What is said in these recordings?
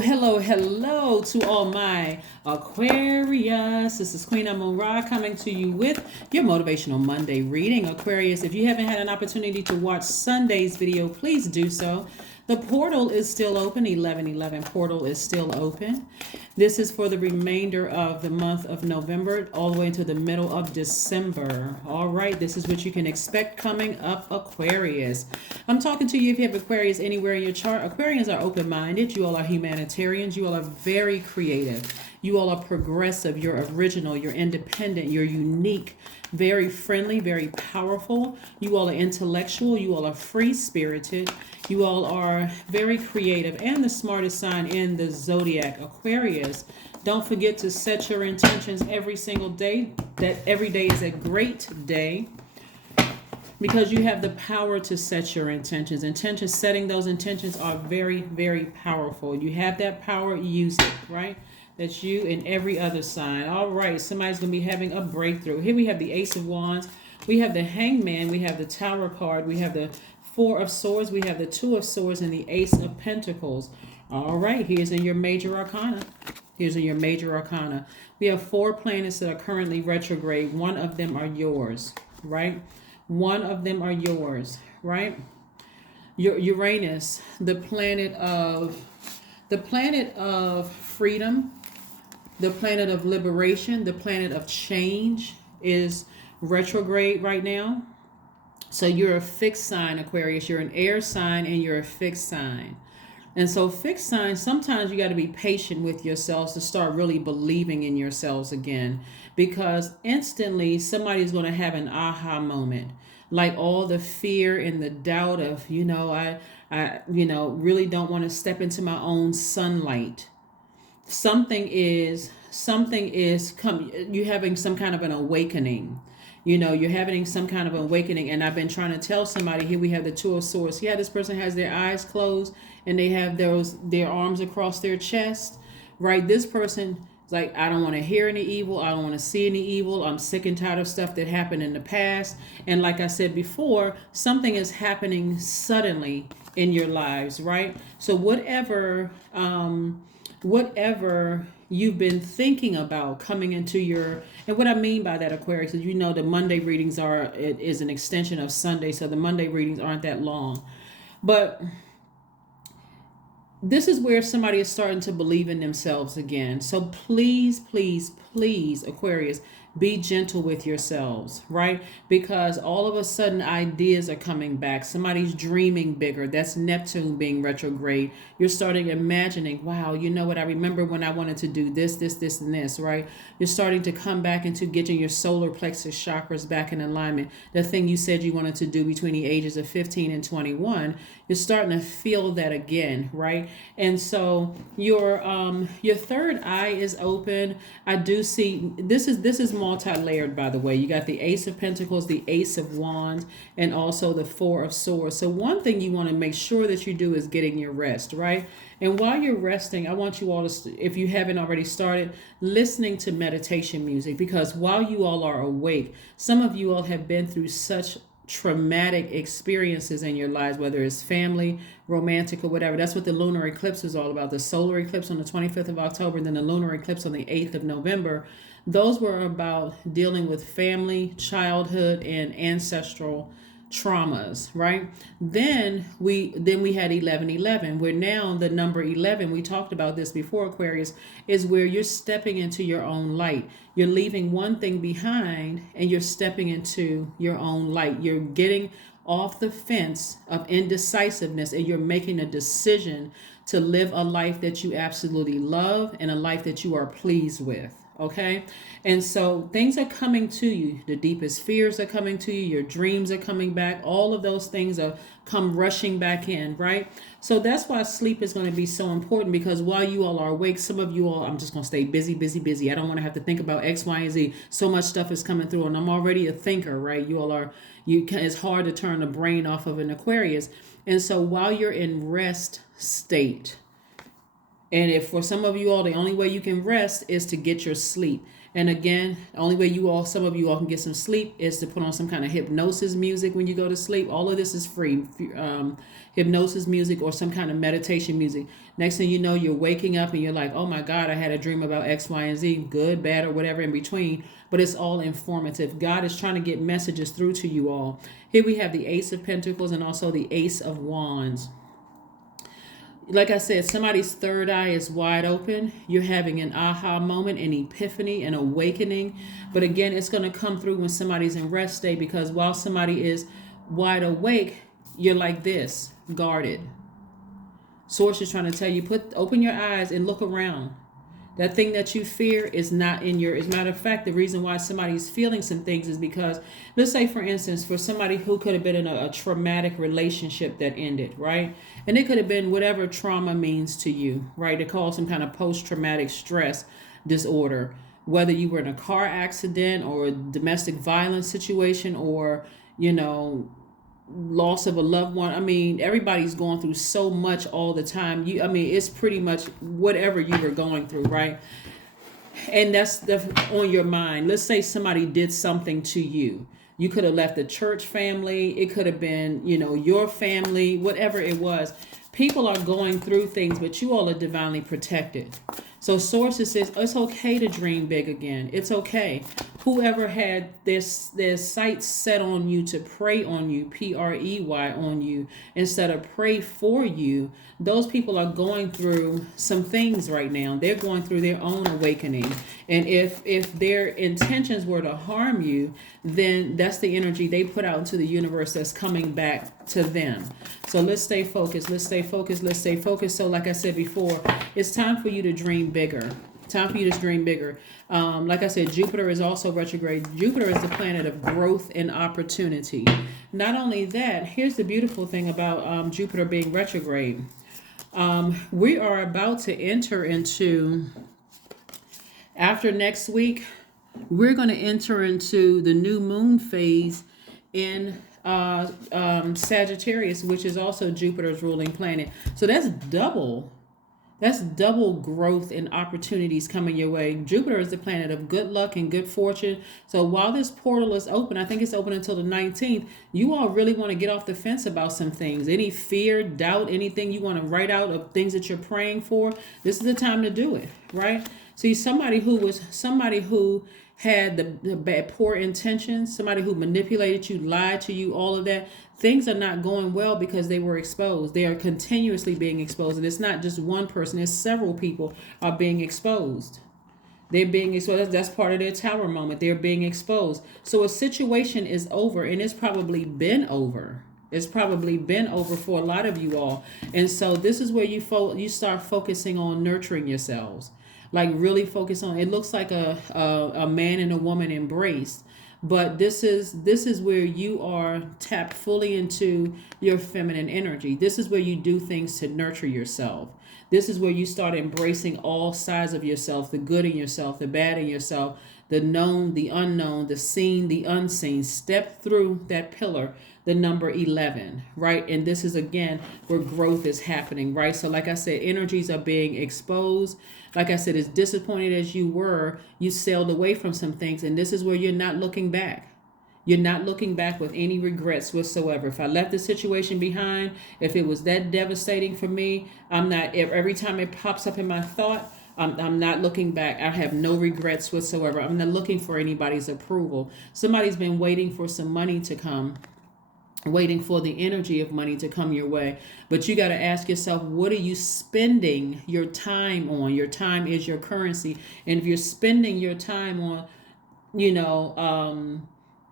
Hello to all my Aquarius. This is Queen Amun-Ra coming to you with your Motivational Monday reading. Aquarius, if you haven't had an opportunity to watch Sunday's video, please do so. The portal is still open. 1111 portal is still open. This is for the remainder of the month of November all the way into the middle of December. All right, this is what you can expect coming up, Aquarius. I'm talking to you if you have Aquarius anywhere in your chart. Aquarians are open-minded. You all are humanitarians. You all are very creative. You all are progressive. You're original. You're independent. You're unique. Very friendly, very powerful. You all are intellectual. You all are free-spirited. You all are very creative and the smartest sign in the Zodiac, Aquarius. Don't forget to set your intentions every single day. That every day is a great day because you have the power to set your intentions. Setting those intentions are very, very powerful. You have that power, use it, right? That's you and every other sign. All right, somebody's going to be having a breakthrough. Here we have the Ace of Wands. We have the Hangman. We have the Tower card. We have the Four of Swords. We have the Two of Swords and the Ace of Pentacles. All right, here's in your major arcana. Here's in your major arcana. We have 4 planets that are currently retrograde. One of them are yours, right? One of them are yours, right? Your Uranus, the planet of freedom, the planet of liberation, the planet of change is retrograde right now. So you're a fixed sign, Aquarius. You're an air sign and you're a fixed sign. And so fixed signs, sometimes you got to be patient with yourselves to start really believing in yourselves again. Because instantly somebody's going to have an aha moment. Like all the fear and the doubt of, I really don't want to step into my own sunlight. Something is you're having some kind of an awakening. You're having some kind of awakening. And I've been trying to tell somebody, here we have the Two of Swords. Yeah, this person has their eyes closed and they have their arms across their chest, right? This person is like, I don't want to hear any evil. I don't want to see any evil. I'm sick and tired of stuff that happened in the past. And like I said before, something is happening suddenly in your lives, right? So whatever you've been thinking about coming into your, and what I mean by that, Aquarius, is the Monday readings is an extension of Sunday, so the Monday readings aren't that long. But this is where somebody is starting to believe in themselves again. So please, please, please, Aquarius, be gentle with yourselves, right? Because all of a sudden ideas are coming back. Somebody's dreaming bigger. That's Neptune being retrograde. You're starting imagining, wow, you know what? I remember when I wanted to do this, and this, right? You're starting to come back into getting your solar plexus chakras back in alignment. The thing you said you wanted to do between the ages of 15 and 21, you're starting to feel that again, right? And so your third eye is open. I do see, this is multi-layered, by the way. You got the Ace of Pentacles, the Ace of Wands, and also the Four of Swords. So one thing you want to make sure that you do is getting your rest, right? And while you're resting, I want you all to, if you haven't already started, listening to meditation music, because while you all are awake, some of you all have been through such traumatic experiences in your lives, whether it's family, romantic, or whatever. That's what the lunar eclipse is all about. The solar eclipse on the 25th of October, and then the lunar eclipse on the 8th of November. Those were about dealing with family, childhood, and ancestral traumas, right? Then we had 1111, where now the number 11, we talked about this before, Aquarius, is where you're stepping into your own light. You're leaving one thing behind and you're stepping into your own light. You're getting off the fence of indecisiveness and you're making a decision to live a life that you absolutely love and a life that you are pleased with. Okay. And so things are coming to you. The deepest fears are coming to you. Your dreams are coming back. All of those things are come rushing back in, right? So that's why sleep is going to be so important, because while you all are awake, some of you all, I'm just going to stay busy, busy, busy. I don't want to have to think about X, Y, and Z. So much stuff is coming through and I'm already a thinker, right? It's hard to turn the brain off of an Aquarius. And so while you're in rest state, and if for some of you all, the only way you can rest is to get your sleep. And again, the only way some of you all can get some sleep is to put on some kind of hypnosis music when you go to sleep. All of this is free. Hypnosis music or some kind of meditation music. Next thing you know, you're waking up and you're like, oh my God, I had a dream about X, Y, and Z, good, bad, or whatever in between. But it's all informative. God is trying to get messages through to you all. Here we have the Ace of Pentacles and also the Ace of Wands. Like I said, somebody's third eye is wide open. You're having an aha moment, an epiphany, an awakening. But again, it's going to come through when somebody's in rest state, because while somebody is wide awake, you're like this, guarded. Source is trying to tell you, open your eyes and look around. That thing that you fear is not in your, as a matter of fact, the reason why somebody's feeling some things is because, let's say, for instance, for somebody who could have been in a traumatic relationship that ended, right? And it could have been whatever trauma means to you, right? They call some kind of post-traumatic stress disorder, whether you were in a car accident or a domestic violence situation or, loss of a loved one. I mean, everybody's going through so much all the time. It's pretty much whatever you were going through, right? And that's on your mind. Let's say somebody did something to you. You could have left the church family. It could have been, your family, whatever it was. People are going through things, but you all are divinely protected. So sources says it's okay to dream big again. It's okay. Whoever had their sights set on you to prey on you, P-R-E-Y, on you, instead of pray for you, those people are going through some things right now. They're going through their own awakening. And if their intentions were to harm you, then that's the energy they put out into the universe that's coming back to them. So let's stay focused. Let's stay focused. Let's stay focused. So like I said before, it's time for you to dream bigger. Time for you to dream bigger. Like I said, Jupiter is also retrograde. Jupiter is the planet of growth and opportunity. Not only that, here's the beautiful thing about Jupiter being retrograde. We are about to enter into, after next week, we're going to enter into the new moon phase in Sagittarius, which is also Jupiter's ruling planet. So that's double growth and opportunities coming your way. Jupiter is the planet of good luck and good fortune. So while this portal is open, I think it's open until the 19th, you all really want to get off the fence about some things. Any fear, doubt, anything you want to write out of things that you're praying for, this is the time to do it, right? See, somebody who had the bad, poor intentions, somebody who manipulated you, lied to you, all of that, things are not going well because they were exposed. They are continuously being exposed. And it's not just one person, it's several people are being exposed. They're being exposed. That's part of their tower moment. They're being exposed. So a situation is over, and it's probably been over. It's probably been over for a lot of you all. And so this is where you start focusing on nurturing yourselves. Like really focus on, it looks like a man and a woman embraced, but this is where you are tapped fully into your feminine energy. This is where you do things to nurture yourself. This is where you start embracing all sides of yourself, the good in yourself, the bad in yourself, the known, the unknown, the seen, the unseen. Step through that pillar, the number 11, right? And this is, again, where growth is happening, right? So like I said, energies are being exposed. Like I said, as disappointed as you were, you sailed away from some things. And this is where you're not looking back. You're not looking back with any regrets whatsoever. If I left the situation behind, if it was that devastating for me, I'm not, every time it pops up in my thought, I'm not looking back. I have no regrets whatsoever. I'm not looking for anybody's approval. Somebody's been waiting for some money to come, waiting for the energy of money to come your way. But you got to ask yourself, what are you spending your time on? Your time is your currency. And if you're spending your time on,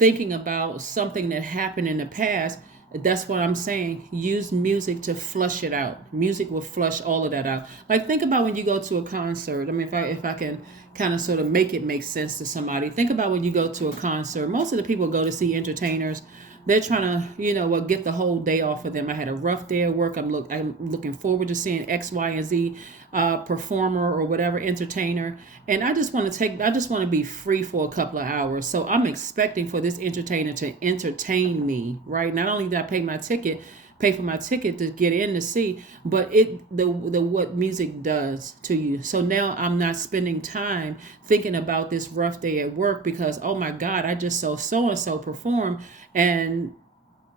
thinking about something that happened in the past, that's what I'm saying. Use music to flush it out. Music will flush all of that out. Like, think about when you go to a concert. I mean, if I can kind of sort of make it make sense to somebody. Think about when you go to a concert. Most of the people go to see entertainers. They're trying to, get the whole day off of them. I had a rough day at work. I'm looking forward to seeing X, Y, and Z performer or whatever entertainer. And I just want to be free for a couple of hours. So I'm expecting for this entertainer to entertain me, right? Not only did I pay my ticket, pay for my ticket to get in to see, but the what music does to you. So now I'm not spending time thinking about this rough day at work because, oh my God, I just saw so and so perform, and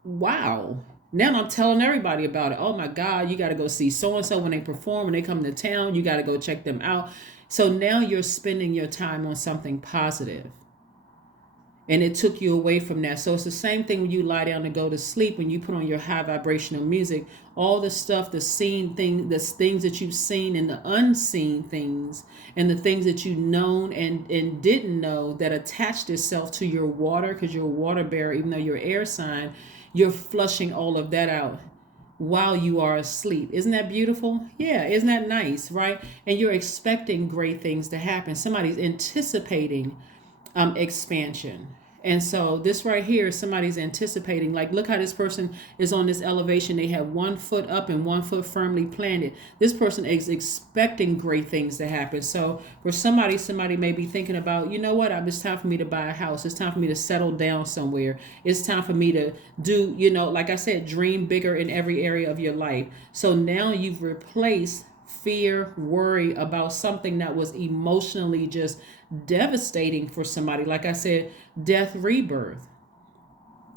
wow. Now I'm telling everybody about it. Oh my God, you got to go see so and so when they perform, when they come to town, you got to go check them out. So now you're spending your time on something positive. And it took you away from that. So it's the same thing when you lie down to go to sleep, when you put on your high vibrational music, all the stuff, the things that you've seen and the unseen things and the things that you've known and didn't know that attached itself to your water, because you're a water bearer, even though you're air sign, you're flushing all of that out while you are asleep. Isn't that beautiful? Yeah, isn't that nice, right? And you're expecting great things to happen. Somebody's anticipating expansion. And so this right here, somebody's anticipating, like, look how this person is on this elevation. They have 1 foot up and 1 foot firmly planted. This person is expecting great things to happen. So for somebody may be thinking about, you know what, it's time for me to buy a house. It's time for me to settle down somewhere. It's time for me to do, like I said, dream bigger in every area of your life. So now you've replaced fear, worry about something that was emotionally just devastating for somebody. Like I said, death, rebirth.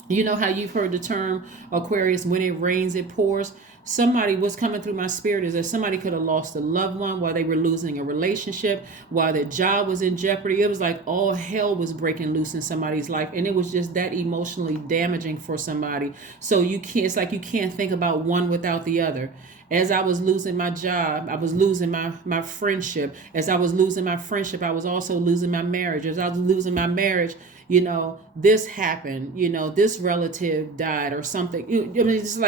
You know how you've heard the term, Aquarius, when it rains, it pours? Somebody, what's coming through my spirit is that somebody could have lost a loved one while they were losing a relationship, while their job was in jeopardy. It was like all hell was breaking loose in somebody's life. And it was just that emotionally damaging for somebody. So it's like you can't think about one without the other. As I was losing my job, I was losing my friendship. As I was losing my friendship, I was also losing my marriage. As I was losing my marriage, this happened, this relative died or something. It's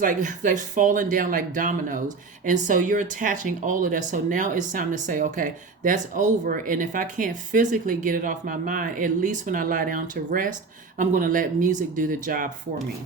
like falling down like dominoes. And so you're attaching all of that. So now it's time to say, okay, that's over. And if I can't physically get it off my mind, at least when I lie down to rest, I'm going to let music do the job for me.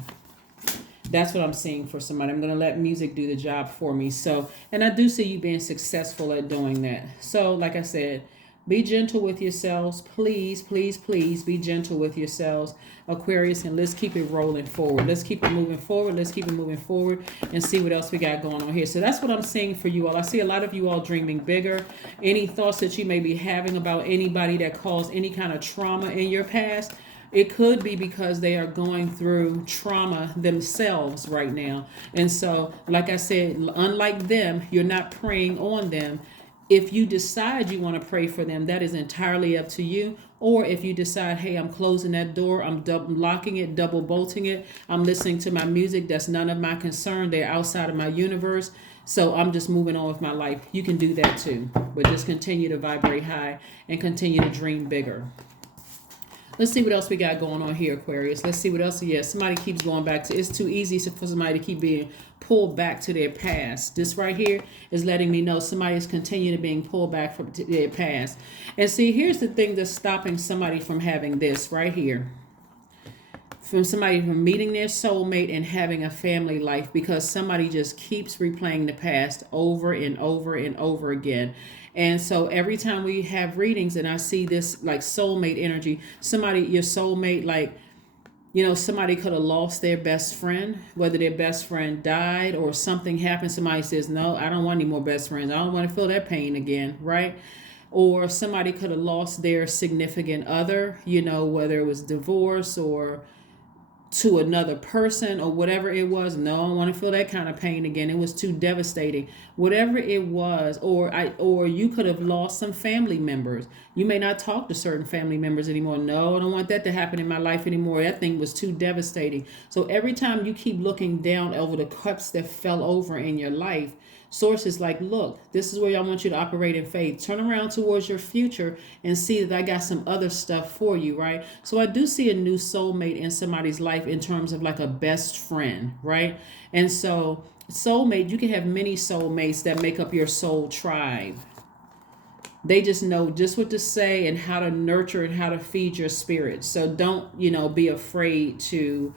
That's what I'm seeing for somebody. I'm going to let music do the job for me. So, and I do see you being successful at doing that. So, like I said, be gentle with yourselves. Please, please, please be gentle with yourselves, Aquarius, and let's keep it rolling forward. Let's keep it moving forward. Let's keep it moving forward and see what else we got going on here. So that's what I'm seeing for you all. I see a lot of you all dreaming bigger. Any thoughts that you may be having about anybody that caused any kind of trauma in your past, it could be because they are going through trauma themselves right now. And so, like I said, unlike them, you're not preying on them. If you decide you want to pray for them, that is entirely up to you. Or if you decide, hey, I'm closing that door, I'm locking it, double bolting it, I'm listening to my music, that's none of my concern, they're outside of my universe, so I'm just moving on with my life. You can do that too. But just continue to vibrate high and continue to dream bigger. Let's see what else we got going on here, Aquarius. Let's see what else. Yeah, somebody keeps going back to, it's too easy for somebody to keep being pulled back to their past. This right here is letting me know somebody is continuing to being pulled back from their past. And see, here's the thing that's stopping somebody from having this right here. From somebody from meeting their soulmate and having a family life, because somebody just keeps replaying the past over and over and over again. And so every time we have readings and I see this like soulmate energy, your soulmate, like, somebody could have lost their best friend, whether their best friend died or something happened. Somebody says, no, I don't want any more best friends. I don't want to feel that pain again, right? Or somebody could have lost their significant other, whether it was divorce or to another person or whatever it was. No, I don't want to feel that kind of pain again. It was too devastating. Whatever it was, or you could have lost some family members. You may not talk to certain family members anymore. No, I don't want that to happen in my life anymore. That thing was too devastating. So every time you keep looking down over the cups that fell over in your life, Source is like, look, this is where I want you to operate in faith. Turn around towards your future and see that I got some other stuff for you, right? So I do see a new soulmate in somebody's life in terms of like a best friend, right? And so soulmate, you can have many soulmates that make up your soul tribe. They just know just what to say and how to nurture and how to feed your spirit. So don't, be afraid to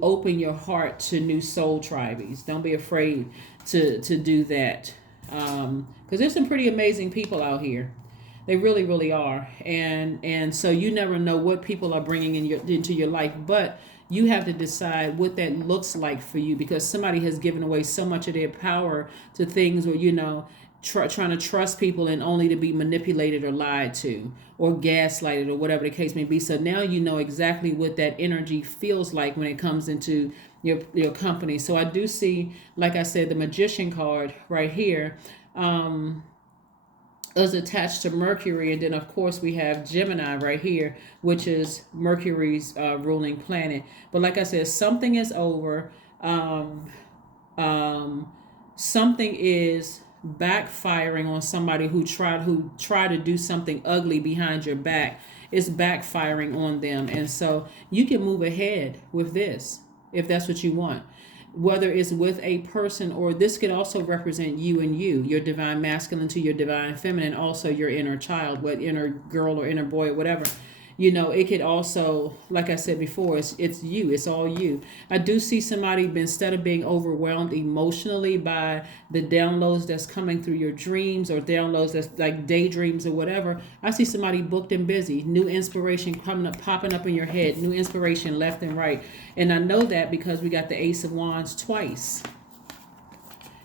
open your heart to new soul tribes. Don't be afraid to do that, because there's some pretty amazing people out here. They really, really are. And so you never know what people are bringing into your life, but You have to decide what that looks like for you, because somebody has given away so much of their power to things where, trying to trust people and only to be manipulated or lied to or gaslighted or whatever the case may be. So now you know exactly what that energy feels like when it comes into your company. So I do see, like I said, the Magician card right here is attached to Mercury, and then of course we have Gemini right here, which is Mercury's ruling planet. But like I said, something is over. Something is backfiring on somebody who tried to do something ugly behind your back. It's backfiring on them, and so you can move ahead with this if that's what you want, whether it's with a person, or this could also represent you and your divine masculine to your divine feminine, also your inner child, what inner girl or inner boy or whatever. It could also, like I said before, it's you. It's all you. I do see somebody, instead of being overwhelmed emotionally by the downloads that's coming through your dreams, or downloads that's like daydreams or whatever, I see somebody booked and busy. New inspiration popping up in your head. New inspiration left and right. And I know that because we got the Ace of Wands twice.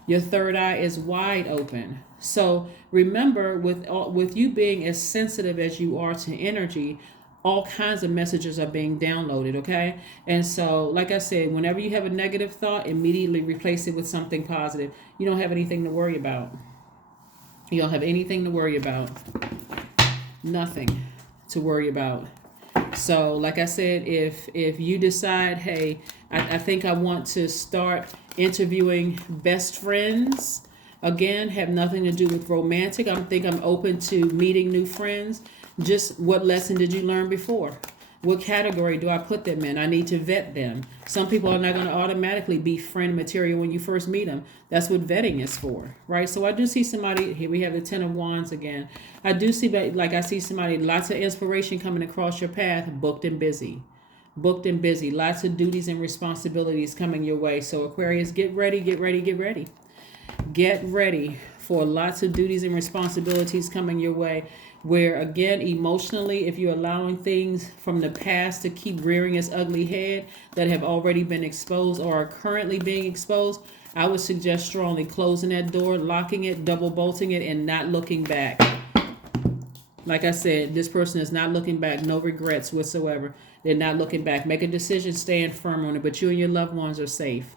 Your third eye is wide open. So remember, with you being as sensitive as you are to energy, all kinds of messages are being downloaded, okay? And so, like I said, whenever you have a negative thought, immediately replace it with something positive. You don't have anything to worry about. You don't have anything to worry about. Nothing to worry about. So, like I said, if you decide, hey, I think I want to start interviewing best friends, again, have nothing to do with romantic. I think I'm open to meeting new friends. Just what lesson did you learn before? What category do I put them in? I need to vet them. Some people are not going to automatically be friend material when you first meet them. That's what vetting is for, right? So I do see somebody, here we have the Ten of Wands again. I do see, I see somebody, lots of inspiration coming across your path, booked and busy. Booked and busy. Lots of duties and responsibilities coming your way. So Aquarius, get ready, get ready, get ready. Get ready for lots of duties and responsibilities coming your way, where again, emotionally, if you're allowing things from the past to keep rearing its ugly head that have already been exposed or are currently being exposed, I would suggest strongly closing that door, locking it, double bolting it, and not looking back. Like I said, this person is not looking back. No regrets whatsoever. They're not looking back. Make a decision, stand firm on it, but you and your loved ones are safe.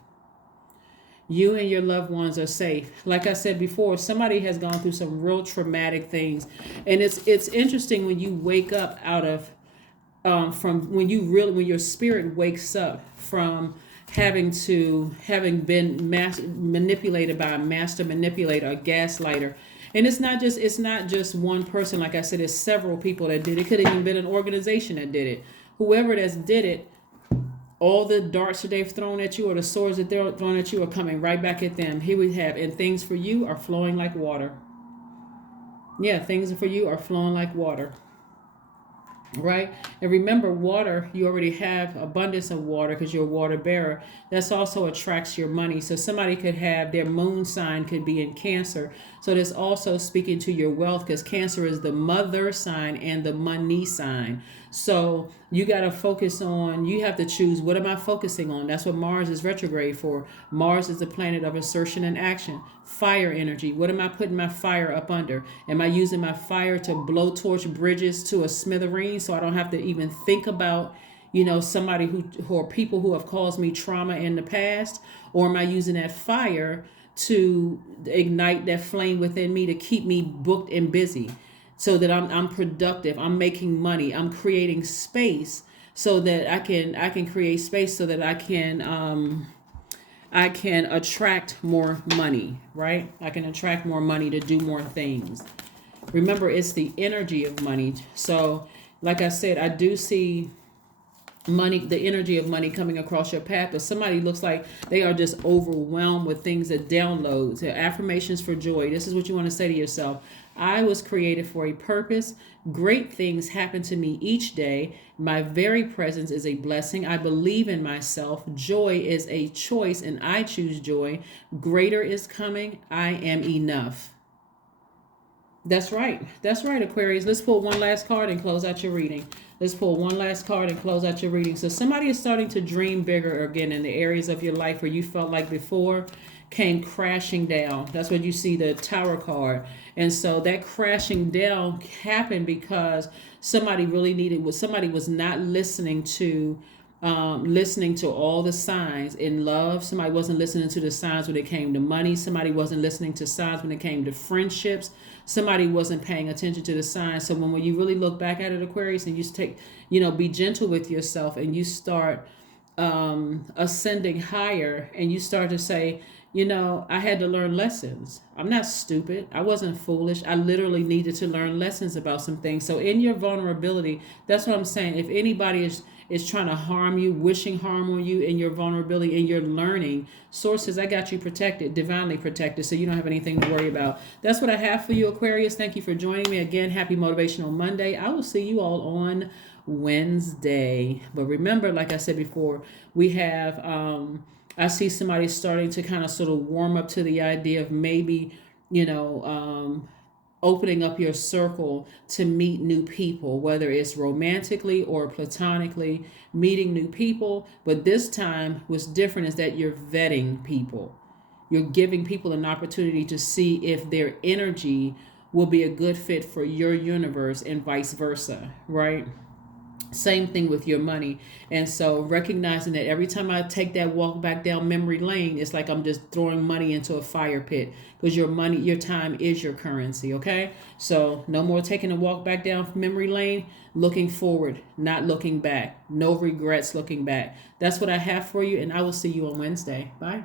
You and your loved ones are safe. Like I said before, somebody has gone through some real traumatic things. And it's interesting when you wake up out of, when your spirit wakes up from having been manipulated by a master manipulator, a gaslighter. And it's not just one person. Like I said, it's several people that did it. It could have even been an organization that did it. Whoever that's did it, all the darts that they've thrown at you or the swords that they're throwing at you are coming right back at them. Here we have, and things for you are flowing like water. Yeah, things for you are flowing like water. Right? And remember, water, you already have abundance of water because you're a water bearer. That's also attracts your money. So somebody could have their moon sign could be in Cancer. So that's also speaking to your wealth, because Cancer is the mother sign and the money sign. So you got to focus on, you have to choose, what am I focusing on? That's what Mars is retrograde for. Mars is the planet of assertion and action. Fire energy. What am I putting my fire up under? Am I using my fire to blow torch bridges to a smithereen so I don't have to even think about, somebody who or people who have caused me trauma in the past? Or am I using that fire to ignite that flame within me to keep me booked and busy, so that I'm productive, I'm making money, I'm creating space so that I can create space so that I can attract more money, right? I can attract more money to do more things. Remember, it's the energy of money. So, like I said, I do see money, the energy of money coming across your path, but somebody looks like they are just overwhelmed with things that downloads, affirmations for joy. This is what you want to say to yourself. I was created for a purpose. Great things happen to me each day. My very presence is a blessing. I believe in myself. Joy is a choice, and I choose joy. Greater is coming. I am enough. That's right. That's right, Aquarius. Let's pull one last card and close out your reading. Let's pull one last card and close out your reading. So somebody is starting to dream bigger again in the areas of your life where you felt like before came crashing down. That's what you see, the Tower card. And so that crashing down happened because somebody really needed what somebody was not listening to all the signs in love. Somebody wasn't listening to the signs when it came to money. Somebody wasn't listening to signs when it came to friendships. Somebody wasn't paying attention to the signs. So when you really look back at it, Aquarius, and you take, be gentle with yourself and you start ascending higher and you start to say, I had to learn lessons. I'm not stupid. I wasn't foolish. I literally needed to learn lessons about some things. So in your vulnerability, that's what I'm saying. If anybody is trying to harm you, wishing harm on you in your vulnerability, in your learning, sources, I got you protected, divinely protected, so you don't have anything to worry about. That's what I have for you, Aquarius. Thank you for joining me again. Happy Motivational Monday. I will see you all on Wednesday. But remember, like I said before, we have I see somebody starting to kind of sort of warm up to the idea of maybe, opening up your circle to meet new people, whether it's romantically or platonically, meeting new people. But this time, what's different is that you're vetting people. You're giving people an opportunity to see if their energy will be a good fit for your universe and vice versa, right? Same thing with your money. And so recognizing that every time I take that walk back down memory lane, it's like I'm just throwing money into a fire pit, because your money, your time is your currency. Okay. So no more taking a walk back down memory lane, looking forward, not looking back, no regrets looking back. That's what I have for you. And I will see you on Wednesday. Bye.